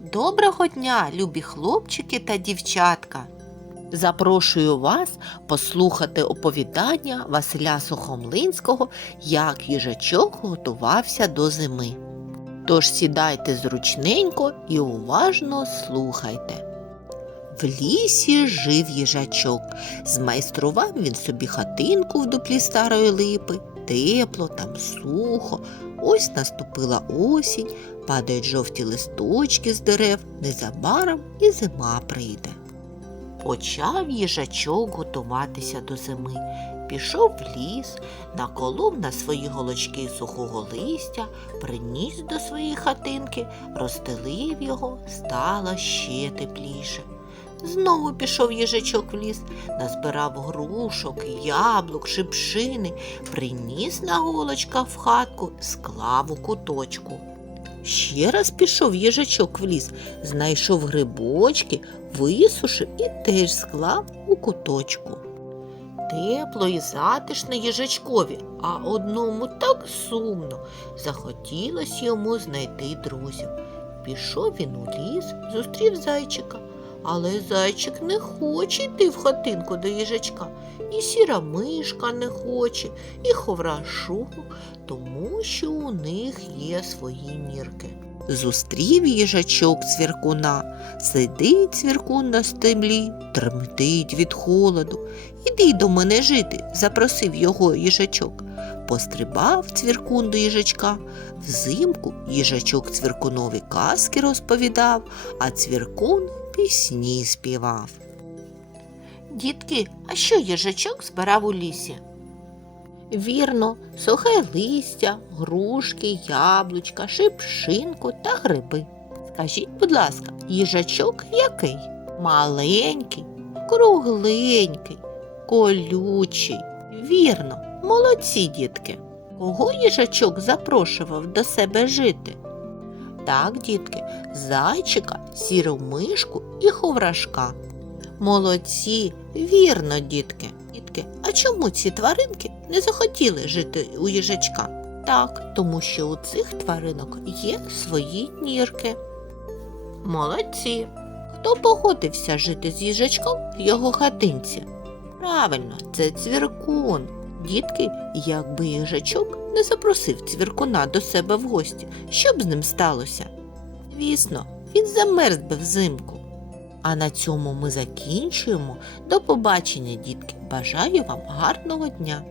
Доброго дня, любі хлопчики та дівчатка! Запрошую вас послухати оповідання Василя Сухомлинського, як їжачок готувався до зими. Тож сідайте зручненько і уважно слухайте. В лісі жив їжачок. Змайстрував він собі хатинку в дуплі старої липи, тепло, там сухо. Ось наступила осінь, падають жовті листочки з дерев, незабаром і зима прийде. Почав їжачок готуватися до зими. Пішов в ліс, наколов на свої голочки сухого листя, приніс до своєї хатинки, розстелив його, стало ще тепліше. Знову пішов їжачок в ліс, назбирав грушок, яблук, шипшини, приніс на голочках в хатку, склав у куточку. Ще раз пішов їжачок в ліс, знайшов грибочки, висушив і теж склав у куточку. Тепло і затишно їжачкові, а одному так сумно. Захотілось йому знайти друзів. Пішов він у ліс, зустрів зайчика. Але зайчик не хоче йти в хатинку до їжачка, і сіра мишка не хоче, і ховрашу, тому що у них є свої мірки. Зустрів їжачок цвіркуна, сидить цвіркун на стемлі, тремтить від холоду. Іди до мене жити, запросив його їжачок. Пострибав цвіркун до їжачка. Взимку їжачок цвіркунові казки розповідав, а цвіркун пісні співав. Дітки, а що їжачок збирав у лісі? Вірно, сухе листя, грушки, яблучка, шипшинку та гриби. Скажіть, будь ласка, їжачок який? Маленький, кругленький, колючий. Вірно, молодці дітки. Кого їжачок запрошував до себе жити? Так, дітки, зайчика, сіру мишку і ховрашка. Молодці, вірно, дітки. Дітки, а чому ці тваринки не захотіли жити у їжачка? Так, тому що у цих тваринок є свої нірки. Молодці. Хто погодився жити з їжачком в його хатинці? Правильно, це цвіркун. Дітки, якби їжачок не запросив цвіркуна до себе в гості, що б з ним сталося? Звісно, він замерз би взимку. А на цьому ми закінчуємо. До побачення, дітки. Бажаю вам гарного дня!